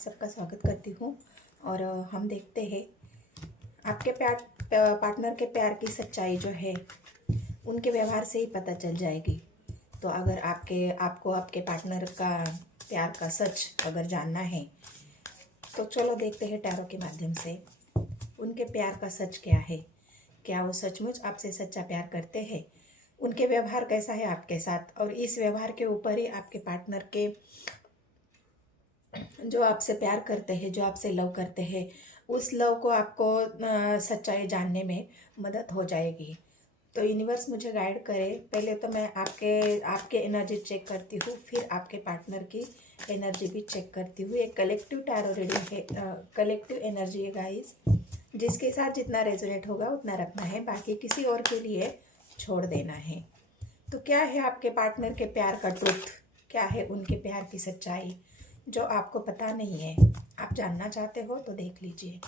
सबका स्वागत करती हूँ। और हम देखते हैं आपके पार्टनर के प्यार की सच्चाई जो है उनके व्यवहार से ही पता चल जाएगी। तो अगर आपको आपके पार्टनर का प्यार का सच अगर जानना है तो चलो देखते हैं टैरो के माध्यम से उनके प्यार का सच क्या है। क्या वो सचमुच आपसे सच्चा प्यार करते हैं? उनके व्यवहार कैसा है आपके साथ, और इस व्यवहार के ऊपर ही आपके पार्टनर के जो आपसे प्यार करते हैं, जो आपसे लव करते हैं, उस लव को आपको सच्चाई जानने में मदद हो जाएगी। तो यूनिवर्स मुझे गाइड करे। पहले तो मैं आपके एनर्जी चेक करती हूँ, फिर आपके पार्टनर की एनर्जी भी चेक करती हूँ। एक कलेक्टिव टैरो रीडिंग है, कलेक्टिव एनर्जी है गाइस। जिसके साथ जितना रेजोनेट होगा उतना रखना है, बाकी किसी और के लिए छोड़ देना है। तो क्या है आपके पार्टनर के प्यार का ट्रुथ, क्या है उनके प्यार की सच्चाई जो आपको पता नहीं है? आप जानना चाहते हो तो देख लीजिए।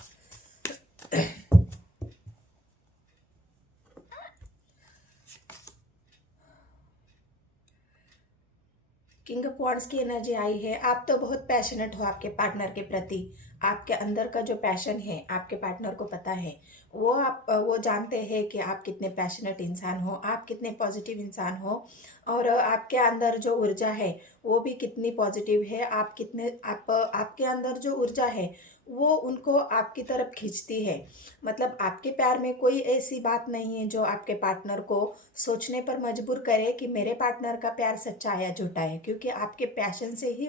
किंग ऑफ वॉन्ड्स की एनर्जी आई है। आप तो बहुत पैशनेट हो आपके पार्टनर के प्रति। आपके अंदर का जो पैशन है आपके पार्टनर को पता है। वो जानते हैं कि आप कितने पैशनेट इंसान हो, आप कितने पॉजिटिव इंसान हो, और आपके अंदर जो ऊर्जा है वो भी कितनी पॉजिटिव है। आपके अंदर जो ऊर्जा है वो उनको आपकी तरफ खींचती है। मतलब आपके प्यार में कोई ऐसी बात नहीं है जो आपके पार्टनर को सोचने पर मजबूर करे कि मेरे पार्टनर का प्यार सच्चा या झूठा है, क्योंकि आपके पैशन से ही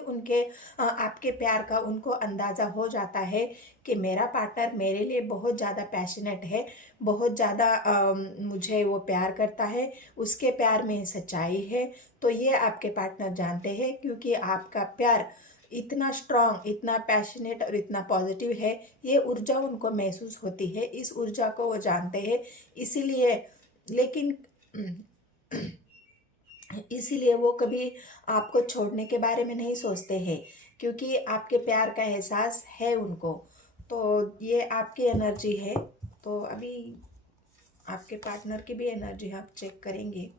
आपके प्यार का उनको अंदाज़ा हो जाता है कि मेरा पार्टनर मेरे लिए बहुत ज़्यादा पैशनेट है, बहुत ज़्यादा मुझे वो प्यार करता है, उसके प्यार में सच्चाई है। तो ये आपके पार्टनर जानते हैं, क्योंकि आपका प्यार इतना स्ट्रांग, इतना पैशनेट और इतना पॉजिटिव है। ये ऊर्जा उनको महसूस होती है, इस ऊर्जा को वो जानते हैं। इसीलिए लेकिन इसीलिए वो कभी आपको छोड़ने के बारे में नहीं सोचते हैं, क्योंकि आपके प्यार का एहसास है उनको। तो ये आपकी एनर्जी है। तो अभी आपके पार्टनर की भी एनर्जी आप चेक करेंगे।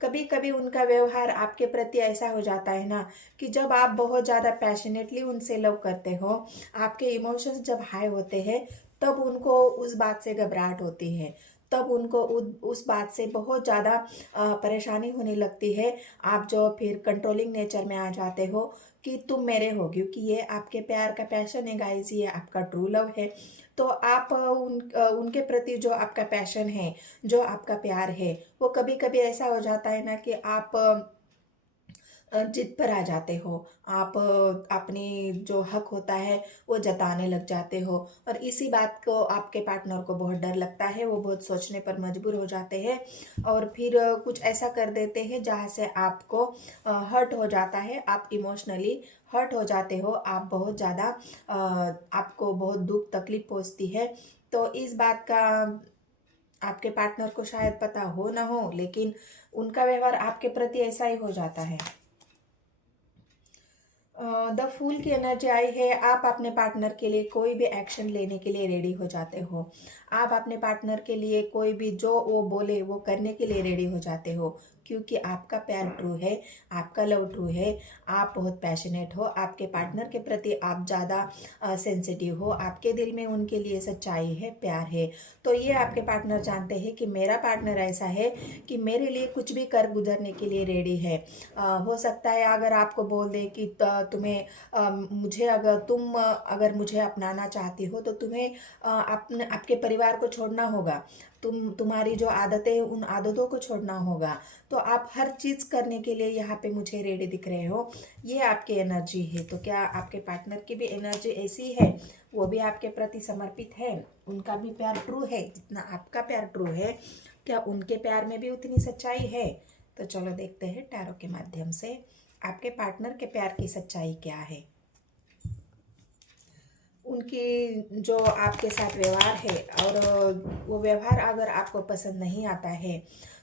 कभी कभी उनका व्यवहार आपके प्रति ऐसा हो जाता है ना कि जब आप बहुत ज़्यादा पैशनेटली उनसे लव करते हो, आपके इमोशंस जब हाई होते हैं, तब उनको उस बात से घबराहट होती है, तब उनको उस बात से बहुत ज़्यादा परेशानी होने लगती है। आप जो फिर कंट्रोलिंग नेचर में आ जाते हो कि तुम मेरे हो, क्योंकि ये आपके प्यार का पैशन है गाइस, ये आपका ट्रू लव है। तो आप उनके प्रति जो आपका पैशन है, जो आपका प्यार है, वो कभी कभी ऐसा हो जाता है ना कि आप जिद पर आ जाते हो। आप अपनी जो हक होता है वो जताने लग जाते हो, और इसी बात को आपके पार्टनर को बहुत डर लगता है। वो बहुत सोचने पर मजबूर हो जाते हैं और फिर कुछ ऐसा कर देते हैं जहाँ से आपको हर्ट हो जाता है, आप इमोशनली हर्ट हो जाते हो। आप बहुत ज़्यादा आपको बहुत दुख तकलीफ पहुँचती है। तो इस बात का आपके पार्टनर को शायद पता हो ना हो, लेकिन उनका व्यवहार आपके प्रति ऐसा ही हो जाता है। द फूल की एनर्जी आई है। आप अपने पार्टनर के लिए कोई भी एक्शन लेने के लिए रेडी हो जाते हो। आप अपने पार्टनर के लिए कोई भी जो वो बोले वो करने के लिए रेडी हो जाते हो, क्योंकि आपका प्यार ट्रू है, आपका लव ट्रू है। आप बहुत पैशनेट हो, आपके पार्टनर के प्रति आप ज़्यादा सेंसिटिव हो, आपके दिल में उनके लिए सच्चाई है, प्यार है। तो ये आपके पार्टनर जानते हैं कि मेरा पार्टनर ऐसा है कि मेरे लिए कुछ भी कर गुजरने के लिए रेडी है। हो सकता है अगर आपको बोल दे कि तुम्हें अगर मुझे अपनाना चाहती हो तो तुम्हें आपके परिवार को छोड़ना होगा, तुम्हारी जो आदतें हैं उन आदतों को छोड़ना होगा। तो आप हर चीज़ करने के लिए यहाँ पे मुझे रेडी दिख रहे हो। ये आपकी एनर्जी है। तो क्या आपके पार्टनर की भी एनर्जी ऐसी है? वो भी आपके प्रति समर्पित है, उनका भी प्यार ट्रू है जितना आपका प्यार ट्रू है। क्या उनके प्यार में भी उतनी सच्चाई है? तो चलो देखते हैं टैरो के माध्यम से आपके पार्टनर के प्यार की सच्चाई क्या है। उनकी जो आपके साथ व्यवहार है, और वो व्यवहार अगर आपको पसंद नहीं आता है,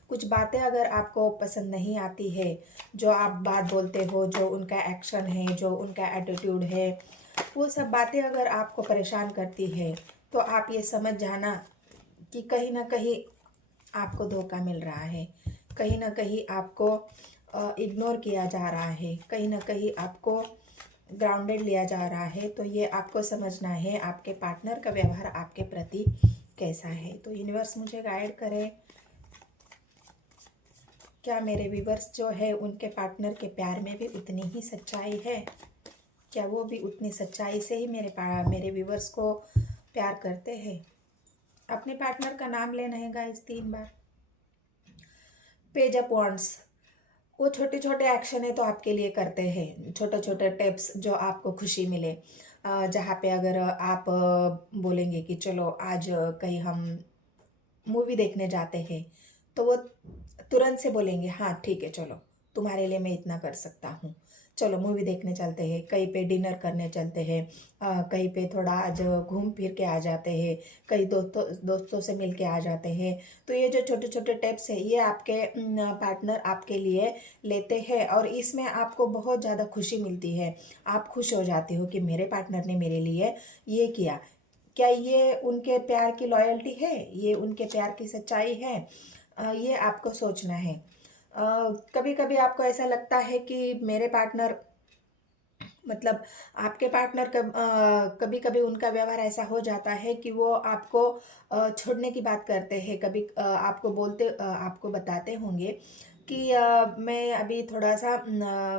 कुछ बातें अगर आपको पसंद नहीं आती है, जो आप बात बोलते हो, जो उनका एक्शन है, जो उनका एटीट्यूड है, वो सब बातें अगर आपको परेशान करती है, तो आप ये समझ जाना कि कहीं ना कहीं आपको धोखा मिल रहा है, कहीं ना कहीं आपको इग्नोर किया जा रहा है, कहीं ना कहीं आपको ग्राउंडेड लिया जा रहा है। तो ये आपको समझना है आपके पार्टनर का व्यवहार आपके प्रति कैसा है। तो यूनिवर्स मुझे गाइड करे, क्या मेरे व्यूवर्स जो है उनके पार्टनर के प्यार में भी उतनी ही सच्चाई है? क्या वो भी उतनी सच्चाई से ही मेरे व्यूवर्स को प्यार करते हैं? अपने पार्टनर का नाम लेना है guys 3 bar. Page of wands, वो छोटे छोटे एक्शन है तो आपके लिए करते हैं, छोटे छोटे टिप्स जो आपको खुशी मिले। जहाँ पे अगर आप बोलेंगे कि चलो आज कहीं हम मूवी देखने जाते हैं, तो वो तुरंत से बोलेंगे हाँ ठीक है चलो, तुम्हारे लिए मैं इतना कर सकता हूँ, चलो मूवी देखने चलते हैं, कहीं पे डिनर करने चलते हैं, कहीं पे थोड़ा आज घूम फिर के आ जाते हैं, कई दोस्तों से मिल के आ जाते हैं। तो ये जो छोटे छोटे टिप्स है ये आपके पार्टनर आपके लिए लेते हैं और इसमें आपको बहुत ज़्यादा खुशी मिलती है। आप खुश हो जाते हो कि मेरे पार्टनर ने मेरे लिए ये किया। क्या ये उनके प्यार की लॉयल्टी है? ये उनके प्यार की सच्चाई है? ये आपको सोचना है। कभी कभी आपको ऐसा लगता है कि मेरे पार्टनर, मतलब आपके पार्टनर कभी कभी उनका व्यवहार ऐसा हो जाता है कि वो आपको छोड़ने की बात करते हैं। कभी आपको बताते होंगे कि मैं अभी थोड़ा सा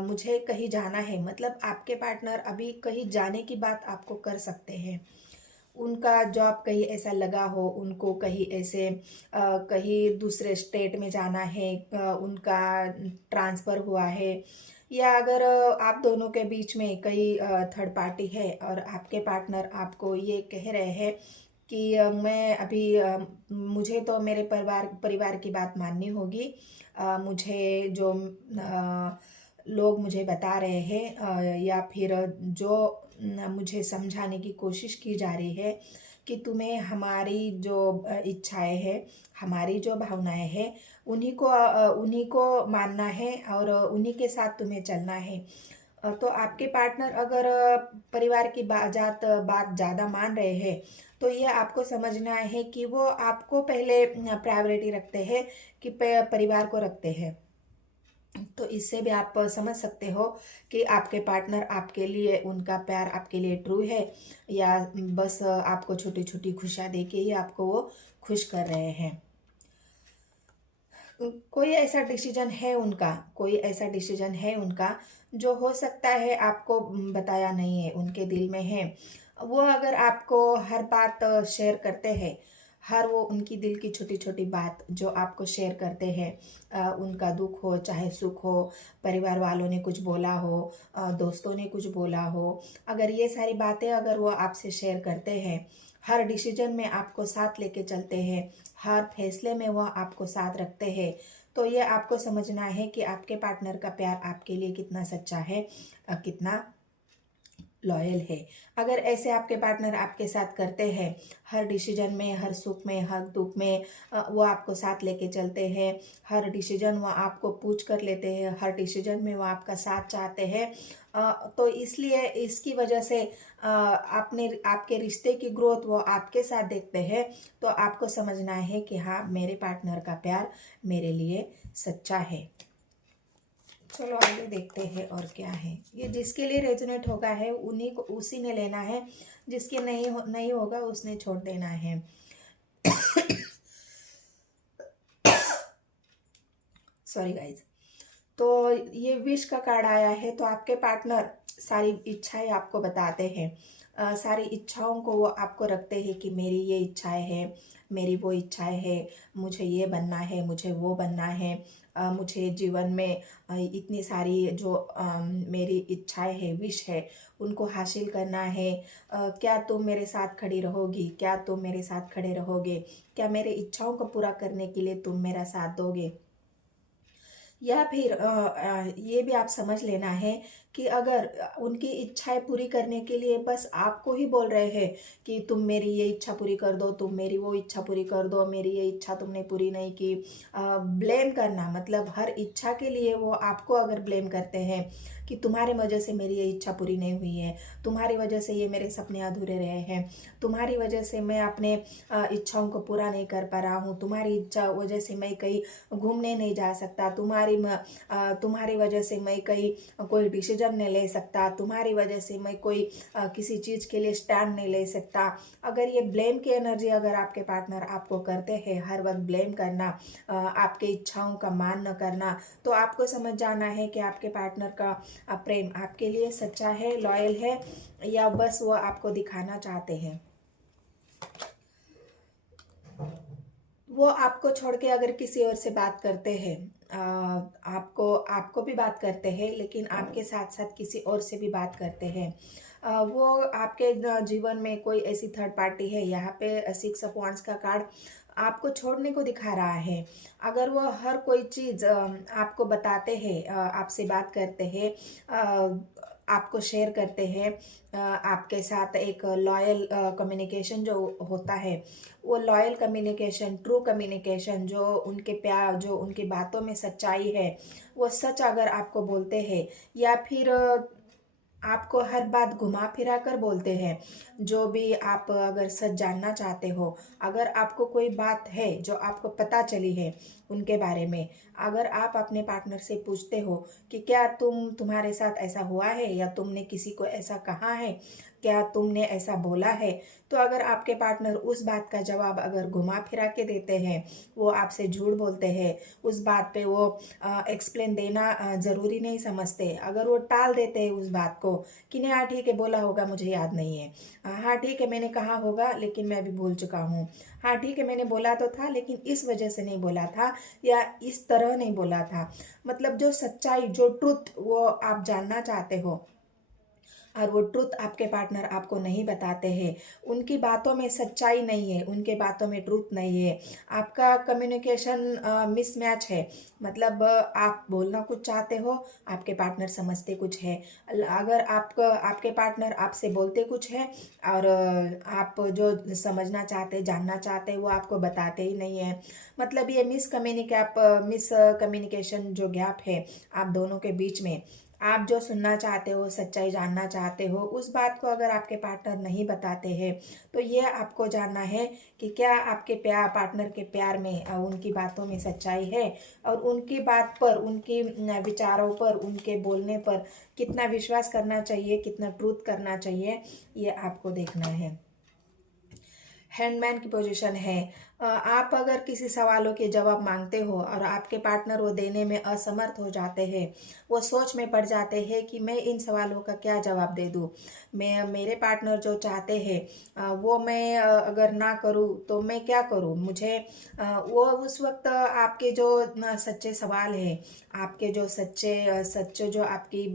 मुझे कहीं जाना है, मतलब आपके पार्टनर अभी कहीं जाने की बात आपको कर सकते हैं। उनका जॉब कहीं ऐसा लगा हो, उनको कहीं ऐसे कहीं दूसरे स्टेट में जाना है, उनका ट्रांसफ़र हुआ है, या अगर आप दोनों के बीच में कई थर्ड पार्टी है और आपके पार्टनर आपको ये कह रहे हैं कि मैं अभी मुझे तो मेरे परिवार की बात माननी होगी, मुझे जो लोग मुझे बता रहे हैं या फिर जो मुझे समझाने की कोशिश की जा रही है कि तुम्हें हमारी जो इच्छाएं हैं, हमारी जो भावनाएं हैं, उन्हीं को मानना है और उन्हीं के साथ तुम्हें चलना है। तो आपके पार्टनर अगर परिवार की बात ज़्यादा मान रहे हैं, तो ये आपको समझना है कि वो आपको पहले प्रायोरिटी रखते हैं कि परिवार को रखते हैं। तो इससे भी आप समझ सकते हो कि आपके पार्टनर आपके लिए, उनका प्यार आपके लिए ट्रू है या बस आपको छोटी छोटी खुशियाँ दे के ही आपको वो खुश कर रहे हैं। कोई ऐसा डिसीजन है उनका, कोई ऐसा डिसीजन है उनका जो हो सकता है आपको बताया नहीं है, उनके दिल में है। वो अगर आपको हर बात शेयर करते हैं, हर वो उनकी दिल की छोटी छोटी बात जो आपको शेयर करते हैं, उनका दुख हो चाहे सुख हो, परिवार वालों ने कुछ बोला हो, दोस्तों ने कुछ बोला हो, अगर ये सारी बातें अगर वो आपसे शेयर करते हैं, हर डिसीजन में आपको साथ लेके चलते हैं, हर फैसले में वह आपको साथ रखते हैं, तो ये आपको समझना है कि आपके पार्टनर का प्यार आपके लिए कितना सच्चा है, कितना लॉयल है। अगर ऐसे आपके पार्टनर आपके साथ करते हैं, हर डिसीजन में, हर सुख में, हर दुख में वो आपको साथ लेके चलते हैं, हर डिसीजन वो आपको पूछ कर लेते हैं, हर डिसीजन में वो आपका साथ चाहते हैं, तो इसलिए इसकी वजह से आपके रिश्ते की ग्रोथ वो आपके साथ देखते हैं। तो आपको समझना है कि हाँ, मेरे पार्टनर का प्यार मेरे लिए सच्चा है। चलो आगे देखते हैं और क्या है। ये जिसके लिए रेजोनेट होगा है उसी ने लेना है, जिसके नहीं होगा उसने छोड़ देना है। Sorry guys. तो ये विश का कार्ड आया है, तो आपके पार्टनर सारी इच्छाएं आपको बताते हैं, सारी इच्छाओं को वो आपको रखते हैं कि मेरी ये इच्छाएं हैं, मेरी वो इच्छाएं हैं, मुझे ये बनना है, मुझे वो बनना है, मुझे जीवन में इतनी सारी जो मेरी इच्छाएं हैं, विश है, उनको हासिल करना है। क्या तुम मेरे साथ खड़ी रहोगी? क्या तुम मेरे साथ खड़े रहोगे? क्या मेरे इच्छाओं को पूरा करने के लिए तुम मेरा साथ दोगे? या फिर ये भी आप समझ लेना है कि अगर उनकी इच्छाएं पूरी करने के लिए बस आपको ही बोल रहे हैं कि तुम मेरी ये इच्छा पूरी कर दो, तुम मेरी वो इच्छा पूरी कर दो, मेरी ये इच्छा तुमने पूरी नहीं की, ब्लेम करना, मतलब हर इच्छा के लिए वो आपको अगर ब्लेम करते हैं कि तुम्हारी वजह से मेरी ये इच्छा पूरी नहीं हुई है, तुम्हारी वजह से ये मेरे सपने अधूरे रहे हैं, तुम्हारी वजह से मैं अपने इच्छाओं को पूरा नहीं कर पा रहा हूँ, तुम्हारी इच्छा वजह से मैं कहीं घूमने नहीं जा सकता, तुम्हारी वजह से मैं कहीं कोई डिसीजन नहीं ले सकता, तुम्हारी वजह से मैं कोई किसी चीज़ के लिए स्टैंड नहीं ले सकता। अगर ये ब्लेम की एनर्जी अगर आपके पार्टनर आपको करते हैं, हर वक्त ब्लेम करना, आपके इच्छाओं का मान न करना, तो आपको समझ जाना है कि आपके पार्टनर का प्रेम आपके लिए सच्चा है, लॉयल है, या बस वो आपको दिखाना चाहते हैं। वो आपको छोड़ के अगर किसी और से बात करते हैं, आपको भी बात करते हैं, लेकिन आपके साथ साथ किसी और से भी बात करते हैं, वो आपके जीवन में कोई ऐसी थर्ड पार्टी है। यहाँ पे 6 ऑफ वांड्स का कार्ड आपको छोड़ने को दिखा रहा है। अगर वो हर कोई चीज़ आपको बताते हैं, आपसे बात करते हैं, आपको शेयर करते हैं, आपके साथ एक लॉयल कम्युनिकेशन जो होता है, वो लॉयल कम्युनिकेशन, ट्रू कम्युनिकेशन, जो उनके प्यार, जो उनकी बातों में सच्चाई है, वो सच अगर आपको बोलते हैं, या फिर आपको हर बात घुमा फिरा कर बोलते हैं, जो भी आप अगर सच जानना चाहते हो, अगर आपको कोई बात है जो आपको पता चली है उनके बारे में, अगर आप अपने पार्टनर से पूछते हो कि क्या तुम्हारे साथ ऐसा हुआ है, या तुमने किसी को ऐसा कहा है, क्या तुमने ऐसा बोला है, तो अगर आपके पार्टनर उस बात का जवाब अगर घुमा फिरा के देते हैं, वो आपसे झूठ बोलते हैं, उस बात पे वो एक्सप्लेन देना ज़रूरी नहीं समझते, अगर वो टाल देते हैं उस बात को कि नहीं, हाँ ठीक है, बोला होगा, मुझे याद नहीं है, हाँ ठीक है, मैंने कहा होगा लेकिन मैं अभी भूल चुका हूँ, हाँ ठीक है, मैंने बोला तो था लेकिन इस वजह से नहीं बोला था, या इस तरह नहीं बोला था। मतलब जो सच्चाई, जो ट्रुथ वो आप जानना चाहते हो, और वो ट्रुथ आपके पार्टनर आपको नहीं बताते हैं, उनकी बातों में सच्चाई नहीं है, उनके बातों में ट्रुथ नहीं है, आपका कम्युनिकेशन मिसमैच है। मतलब आप बोलना कुछ चाहते हो, आपके पार्टनर समझते कुछ है। अगर आपके पार्टनर आपसे बोलते कुछ है, और आप जो समझना चाहते, जानना चाहते, वो आपको बताते ही नहीं है। मतलब ये मिस कम्युनिकेशन जो गैप है आप दोनों के बीच में, आप जो सुनना चाहते हो, सच्चाई जानना चाहते हो, उस बात को अगर आपके पार्टनर नहीं बताते हैं, तो ये आपको जानना है कि क्या आपके पार्टनर के प्यार में उनकी बातों में सच्चाई है, और उनकी बात पर, उनके विचारों पर, उनके बोलने पर कितना विश्वास करना चाहिए, कितना ट्रूथ करना चाहिए, ये आपको देखना है। हैंडमैन की पोजीशन है। आप अगर किसी सवालों के जवाब मांगते हो और आपके पार्टनर वो देने में असमर्थ हो जाते हैं, वो सोच में पड़ जाते हैं कि मैं इन सवालों का क्या जवाब दे दूँ, मेरे पार्टनर जो चाहते हैं वो मैं अगर ना करूँ तो मैं क्या करूँ, मुझे वो उस वक्त आपके जो सच्चे सवाल हैं, आपके जो सच्चे जो आपकी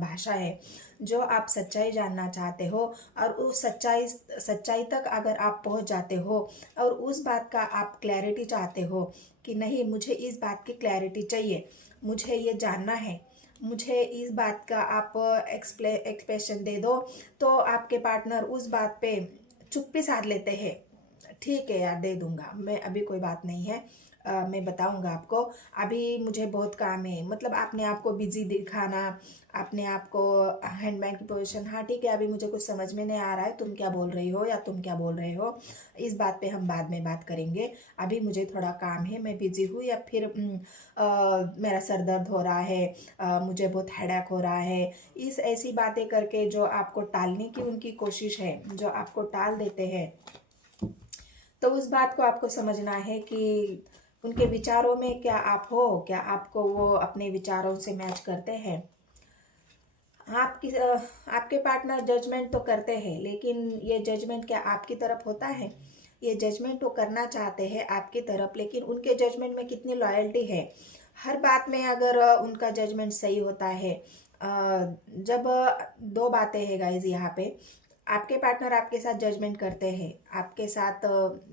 भाषा है, जो आप सच्चाई जानना चाहते हो, और उस सच्चाई तक अगर आप पहुंच जाते हो, और उस बात का आप क्लैरिटी चाहते हो कि नहीं, मुझे इस बात की क्लैरिटी चाहिए, मुझे ये जानना है, मुझे इस बात का आप एक्सप्लेनेशन दे दो, तो आपके पार्टनर उस बात पे चुप्पी साध लेते हैं। ठीक है यार, दे दूंगा मैं, अभी कोई बात नहीं है, मैं बताऊंगा आपको, अभी मुझे बहुत काम है। मतलब अपने आप को बिजी दिखाना, अपने आप को हैंडमैन की पोजीशन, हाँ ठीक है, अभी मुझे कुछ समझ में नहीं आ रहा है, तुम क्या बोल रही हो या तुम क्या बोल रहे हो, इस बात पे हम बाद में बात करेंगे, अभी मुझे थोड़ा काम है, मैं बिजी हूँ, या फिर मेरा सर दर्द हो रहा है, मुझे बहुत हेडेक हो रहा है, इस ऐसी बातें करके जो आपको टालने की उनकी कोशिश है, जो आपको टाल देते हैं, तो उस बात को आपको समझना है कि उनके विचारों में क्या आप हो, क्या आपको वो अपने विचारों से मैच करते हैं। आपके पार्टनर जजमेंट तो करते हैं, लेकिन ये जजमेंट क्या आपकी तरफ होता है? ये जजमेंट तो करना चाहते हैं आपकी तरफ, लेकिन उनके जजमेंट में कितनी लॉयल्टी है? हर बात में अगर उनका जजमेंट सही होता है, जब दो बातें हैं गाइज यहाँ पे, आपके पार्टनर आपके साथ जजमेंट करते हैं, आपके साथ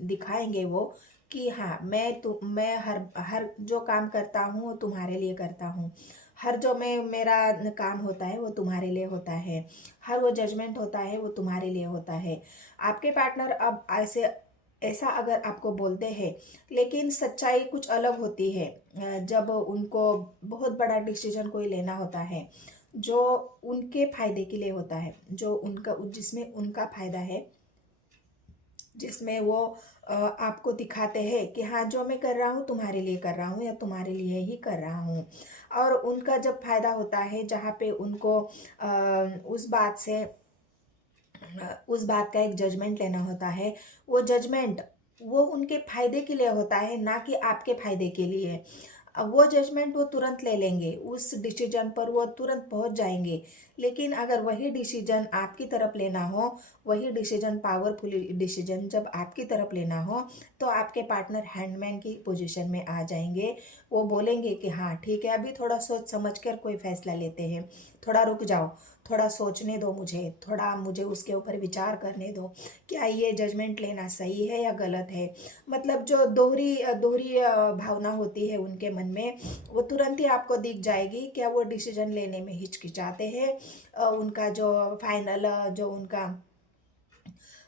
दिखाएंगे वो कि हाँ, मैं हर हर जो काम करता हूँ वो तुम्हारे लिए करता हूँ, हर जो मेरा काम होता है वो तुम्हारे लिए होता है, हर वो जजमेंट होता है वो तुम्हारे लिए होता है। आपके पार्टनर अब ऐसा अगर आपको बोलते हैं, लेकिन सच्चाई कुछ अलग होती है। जब उनको बहुत बड़ा डिसीजन कोई लेना होता है, जो उनके फायदे के लिए होता है, जो उनका जिसमें उनका फायदा है, जिसमें वो आपको दिखाते हैं कि हाँ जो मैं कर रहा हूँ तुम्हारे लिए कर रहा हूँ या तुम्हारे लिए ही कर रहा हूँ। और उनका जब फायदा होता है जहाँ पे उनको उस बात से उस बात का एक जजमेंट लेना होता है, वो जजमेंट वो उनके फायदे के लिए होता है, ना कि आपके फायदे के लिए। अब वो जजमेंट वो तुरंत ले लेंगे, उस डिसीजन पर वो तुरंत पहुंच जाएंगे। लेकिन अगर वही डिसीजन आपकी तरफ लेना हो, वही डिसीजन पावरफुल डिसीजन जब आपकी तरफ लेना हो, तो आपके पार्टनर हैंडमैन की पोजीशन में आ जाएंगे। वो बोलेंगे कि हाँ ठीक है, अभी थोड़ा सोच समझ कर कोई फैसला लेते हैं, थोड़ा रुक जाओ, थोड़ा सोचने दो मुझे, थोड़ा मुझे उसके ऊपर विचार करने दो, क्या ये जजमेंट लेना सही है या गलत है। मतलब जो दोहरी दोहरी भावना होती है उनके मन में, वो तुरंत ही आपको दिख जाएगी। क्या वो डिसीजन लेने में हिचकिचाते हैं, उनका जो फाइनल जो उनका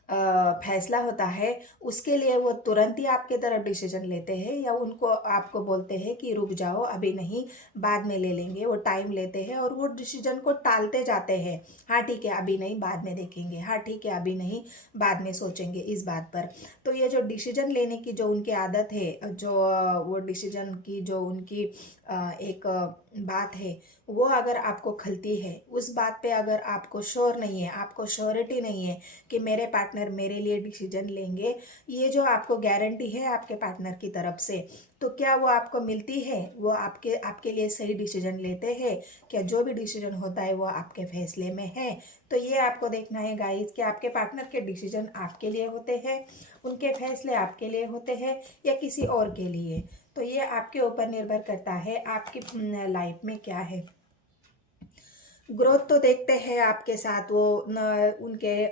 फैसला होता है उसके लिए वो तुरंत ही आपके तरफ डिसीजन लेते हैं, या उनको आपको बोलते हैं कि रुक जाओ अभी नहीं, बाद में ले लेंगे। वो टाइम लेते हैं और वो डिसीजन को टालते जाते हैं। हाँ ठीक है अभी नहीं, बाद में देखेंगे, हाँ ठीक है अभी नहीं, बाद में सोचेंगे इस बात पर। तो ये जो डिसीजन लेने की जो उनकी आदत है, जो वो डिसीजन की जो उनकी एक बात है, वो अगर आपको खलती है, उस बात पे अगर आपको श्योर नहीं है, आपको श्योरिटी नहीं है कि मेरे पार्टनर मेरे लिए डिसीजन लेंगे, ये जो आपको गारंटी है आपके पार्टनर की तरफ से, तो क्या वो आपको मिलती है? वो आपके आपके लिए सही डिसीजन लेते हैं क्या? जो भी डिसीजन होता है वो आपके फैसले में है? तो ये आपको देखना है गाइस कि आपके पार्टनर के डिसीजन आपके लिए होते हैं, उनके फैसले आपके लिए होते हैं या किसी और के लिए। तो ये आपके ऊपर निर्भर करता है आपकी लाइफ में क्या है। ग्रोथ तो देखते हैं आपके साथ वो उनके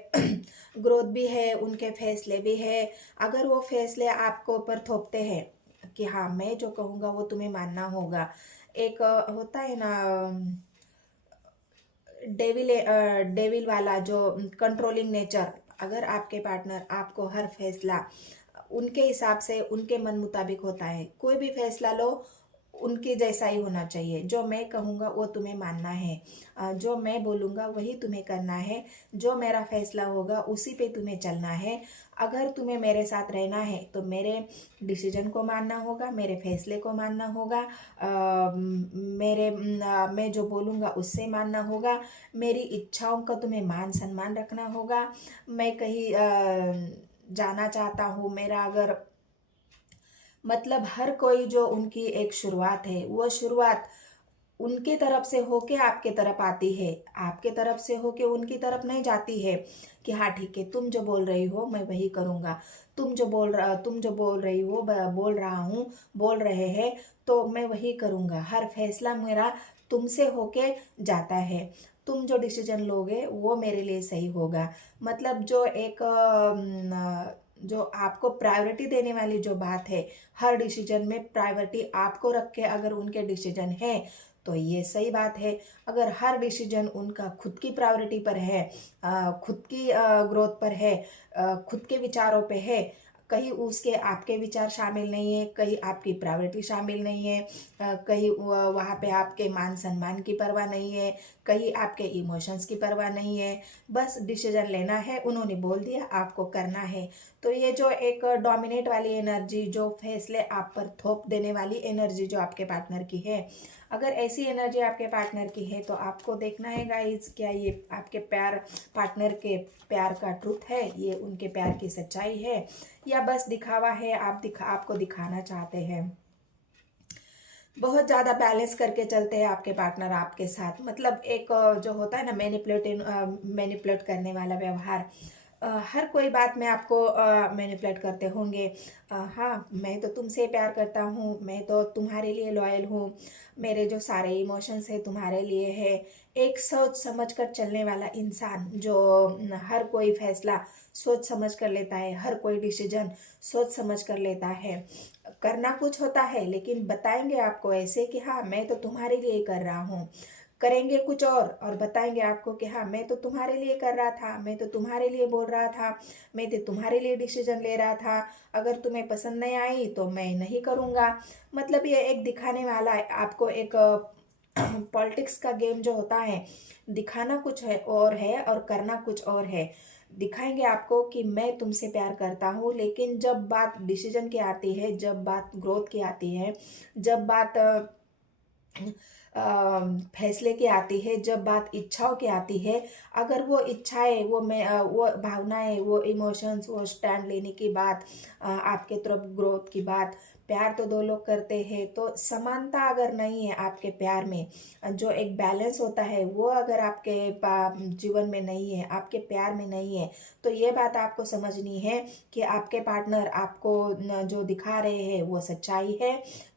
ग्रोथ भी है, उनके फैसले भी है। अगर वो फैसले आपको ऊपर थोपते हैं कि हाँ मैं जो कहूँगा वो तुम्हें मानना होगा, एक होता है ना डेविल डेविल वाला जो कंट्रोलिंग नेचर, अगर आपके पार्टनर आपको हर फैसला उनके हिसाब से उनके मन मुताबिक होता है, कोई भी फैसला लो उनके जैसा ही होना चाहिए, जो मैं कहूँगा वो तुम्हें मानना है, जो मैं बोलूँगा वही तुम्हें करना है, जो मेरा फैसला होगा उसी पे तुम्हें चलना है। अगर तुम्हें मेरे साथ रहना है तो मेरे डिसीजन को मानना होगा, मेरे फैसले को मानना होगा, मैं जो बोलूँगा उससे मानना होगा, मेरी इच्छाओं का तुम्हें मान सम्मान रखना होगा। मैं कहीं जाना चाहता हूँ, मेरा अगर मतलब हर कोई जो उनकी एक शुरुआत है, वो शुरुआत उनके तरफ से होके आपके तरफ आती है, आपके तरफ से होके उनकी तरफ नहीं जाती है कि हाँ ठीक है तुम जो बोल रही हो मैं वही करूँगा, तुम जो बोल रही हो बोल रहा हूँ, बोल रहे हैं तो मैं वही करूँगा। हर फैसला मेरा तुमसे होके जाता है, तुम जो डिसीजन लोगे वो मेरे लिए सही होगा। मतलब जो एक जो आपको प्रायोरिटी देने वाली जो बात है, हर डिसीजन में प्रायोरिटी आपको रख के अगर उनके डिसीजन है तो ये सही बात है। अगर हर डिसीजन उनका खुद की प्रायोरिटी पर है, खुद की ग्रोथ पर है, खुद के विचारों पे है, कहीं उसके आपके विचार शामिल नहीं है, कहीं आपकी प्रायोरिटी शामिल नहीं है, कहीं वहाँ पे आपके मान सम्मान की परवाह नहीं है, कहीं आपके इमोशंस की परवाह नहीं है, बस डिसीजन लेना है, उन्होंने बोल दिया आपको करना है। तो ये जो एक डोमिनेट वाली एनर्जी, जो फैसले आप पर थोप देने वाली एनर्जी जो आपके पार्टनर की है, अगर ऐसी एनर्जी आपके पार्टनर की है तो आपको देखना है गाइस, क्या ये आपके पार्टनर के प्यार का ट्रुथ है, ये उनके प्यार की सच्चाई है, या बस दिखावा है, आपको दिखाना चाहते हैं। बहुत ज़्यादा बैलेंस करके चलते हैं आपके पार्टनर आपके साथ, मतलब एक जो होता है ना मैनिपुलेट करने वाला व्यवहार। हर कोई बात में आपको मैनिपुलेट करते होंगे। हाँ मैं तो तुमसे प्यार करता हूँ, मैं तो तुम्हारे लिए लॉयल हूँ, मेरे जो सारे इमोशंस है तुम्हारे लिए है। एक सोच समझ कर चलने वाला इंसान जो हर कोई फैसला सोच समझ कर लेता है, हर कोई डिसीजन सोच समझ कर लेता है। करना कुछ होता है लेकिन बताएंगे आपको ऐसे कि हाँ मैं तो तुम्हारे लिए कर रहा हूँ, करेंगे कुछ और बताएंगे आपको कि हाँ मैं तो तुम्हारे लिए कर रहा था, मैं तो तुम्हारे लिए बोल रहा था, मैं तो तुम्हारे लिए डिसीजन ले रहा था, अगर तुम्हें पसंद नहीं आई तो मैं नहीं करूँगा। मतलब ये एक दिखाने वाला आपको एक पॉलिटिक्स का गेम जो होता है, दिखाना कुछ है और है और करना कुछ और है। दिखाएंगे आपको कि मैं तुमसे प्यार करता हूँ, लेकिन जब बात डिसीजन की आती है, जब बात ग्रोथ की आती है, जब बात फैसले की आती है, जब बात इच्छाओं की आती है, अगर वो इच्छाएं, वो भावनाएं, वो इमोशंस, वो स्टैंड लेने की बात, आपके तरफ ग्रोथ की बात, प्यार तो दो लोग करते हैं, तो समानता अगर नहीं है आपके प्यार में, जो एक बैलेंस होता है वो अगर आपके जीवन में नहीं है, आपके प्यार में नहीं है, तो ये बात आपको समझनी है कि आपके पार्टनर आपको जो दिखा रहे हैं वो सच्चाई है,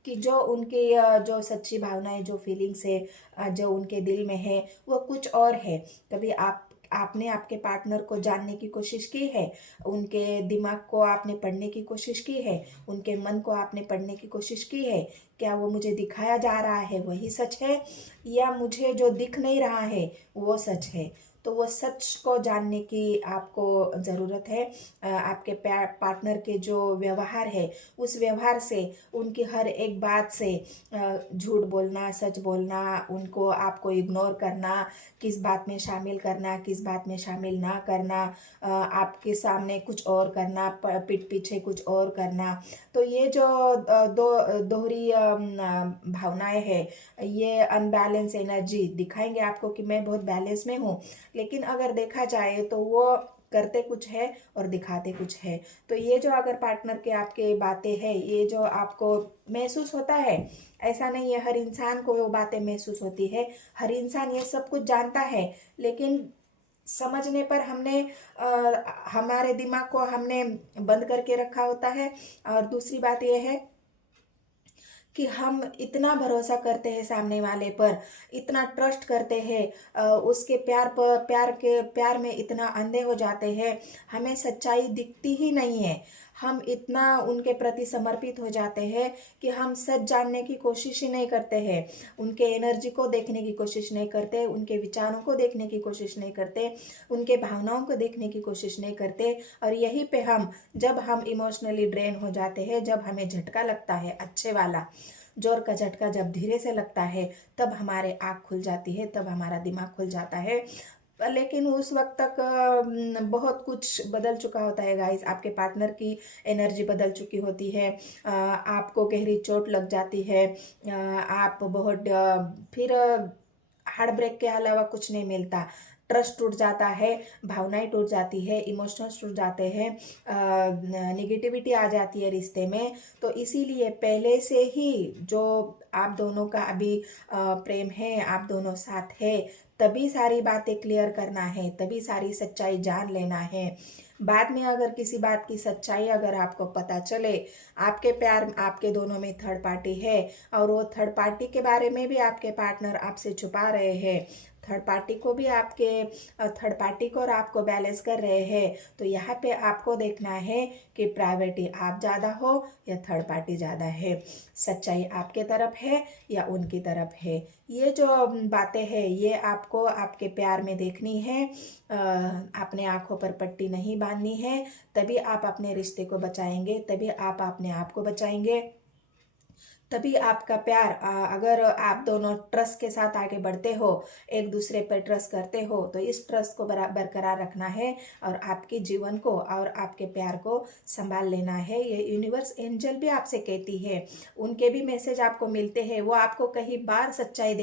कि जो उनकी जो सच्ची भावनाएं, जो फीलिंग्स है, जो उनके दिल में है, वो कुछ और है। कभी आपने आपके पार्टनर को जानने की कोशिश की है, उनके दिमाग को आपने पढ़ने की कोशिश की है, उनके मन को आपने पढ़ने की कोशिश की है, क्या वो मुझे दिखाया जा रहा है वही सच है, या मुझे जो दिख नहीं रहा है वो सच है। तो वो सच को जानने की आपको ज़रूरत है। आपके पार्टनर के जो व्यवहार है, उस व्यवहार से, उनकी हर एक बात से, झूठ बोलना, सच बोलना, उनको आपको इग्नोर करना, किस बात में शामिल करना, किस बात में शामिल ना करना, आपके सामने कुछ और करना, पीठ पीछे कुछ और करना, तो ये जो दोहरी भावनाएं हैं, ये अनबैलेंस एनर्जी दिखाएंगे आपको कि मैं बहुत बैलेंस में हूँ, लेकिन अगर देखा जाए तो वो करते कुछ है और दिखाते कुछ है। तो ये जो अगर पार्टनर के आपके बातें हैं, ये जो आपको महसूस होता है, ऐसा नहीं है हर इंसान को वो बातें महसूस होती है, हर इंसान ये सब कुछ जानता है, लेकिन समझने पर हमने हमारे दिमाग को हमने बंद करके रखा होता है। और दूसरी बात यह है कि हम इतना भरोसा करते हैं सामने वाले पर, इतना ट्रस्ट करते हैं, उसके प्यार पर, प्यार में इतना अंधे हो जाते हैं, हमें सच्चाई दिखती ही नहीं है। हम इतना उनके प्रति समर्पित हो जाते हैं कि हम सच जानने की कोशिश ही नहीं करते हैं, उनके एनर्जी को देखने की कोशिश नहीं करते, उनके विचारों को देखने की कोशिश नहीं करते, उनके भावनाओं को देखने की कोशिश नहीं करते। और यहीं पे जब हम इमोशनली ड्रेन हो जाते हैं, जब हमें झटका लगता है अच्छे वाला, जोर का झटका जब धीरे से लगता है, तब हमारे आँख खुल जाती है, तब हमारा दिमाग खुल जाता है। लेकिन उस वक्त तक बहुत कुछ बदल चुका होता है गाइस, आपके पार्टनर की एनर्जी बदल चुकी होती है, आपको गहरी चोट लग जाती है, आप बहुत फिर हार्ट ब्रेक के अलावा कुछ नहीं मिलता, ट्रस्ट टूट जाता है, भावनाएं टूट जाती है, इमोशंस टूट जाते हैं, निगेटिविटी आ जाती है रिश्ते में। तो इसीलिए पहले से ही जो आप दोनों का अभी प्रेम है, आप दोनों साथ है, तभी सारी बातें क्लियर करना है, तभी सारी सच्चाई जान लेना है। बाद में अगर किसी बात की सच्चाई अगर आपको पता चले, आपके प्यार, आपके दोनों में थर्ड पार्टी है, और वो थर्ड पार्टी के बारे में भी आपके पार्टनर आपसे छुपा रहे हैं, थर्ड पार्टी को भी आपके थर्ड पार्टी को और आपको बैलेंस कर रहे हैं, तो यहाँ पे आपको देखना है कि प्रायोरिटी आप ज़्यादा हो या थर्ड पार्टी ज़्यादा है, सच्चाई आपके तरफ है या उनकी तरफ है। ये जो बातें हैं, ये आपको आपके प्यार में देखनी है, अपने आँखों पर पट्टी नहीं बांधनी है, तभी आप अपने रिश्ते को बचाएंगे, तभी आप अपने आप को बचाएंगे, तभी आपका प्यार, अगर आप दोनों ट्रस्ट के साथ आगे बढ़ते हो, एक दूसरे पर ट्रस्ट करते हो, तो इस ट्रस्ट को बरकरार रखना है और आपके जीवन को और आपके प्यार को संभाल लेना है। ये यूनिवर्स एंजल भी आपसे कहती है, उनके भी मैसेज आपको मिलते हैं, वो आपको कई बार सच्चाई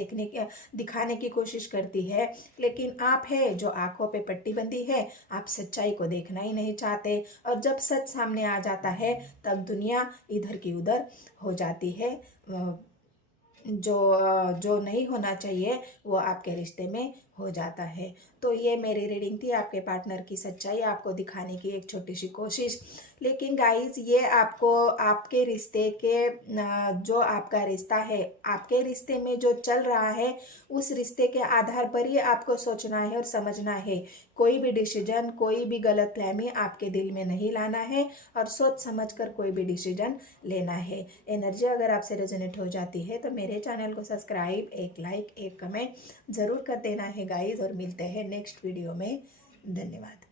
दिखाने की कोशिश करती है, लेकिन आप है जो आंखों पे पट्टी बंधी है, आप सच्चाई को देखना ही नहीं चाहते, और जब सच सामने आ जाता है तब दुनिया इधर की उधर हो जाती है। जो नहीं होना चाहिए वो आपके रिश्ते में हो जाता है। तो ये मेरी रीडिंग थी, आपके पार्टनर की सच्चाई आपको दिखाने की एक छोटी सी कोशिश। लेकिन गाइस, ये आपको आपके रिश्ते के जो आपका रिश्ता है, आपके रिश्ते में जो चल रहा है, उस रिश्ते के आधार पर ही आपको सोचना है और समझना है। कोई भी डिसीजन, कोई भी गलत फहमी आपके दिल में नहीं लाना है, और सोच समझ कर कोई भी डिसीजन लेना है। एनर्जी अगर आपसे रेजोनेट हो जाती है तो मेरे चैनल को सब्सक्राइब, एक लाइक, एक कमेंट ज़रूर कर देना है गाइस, और मिलते हैं नेक्स्ट वीडियो में। धन्यवाद।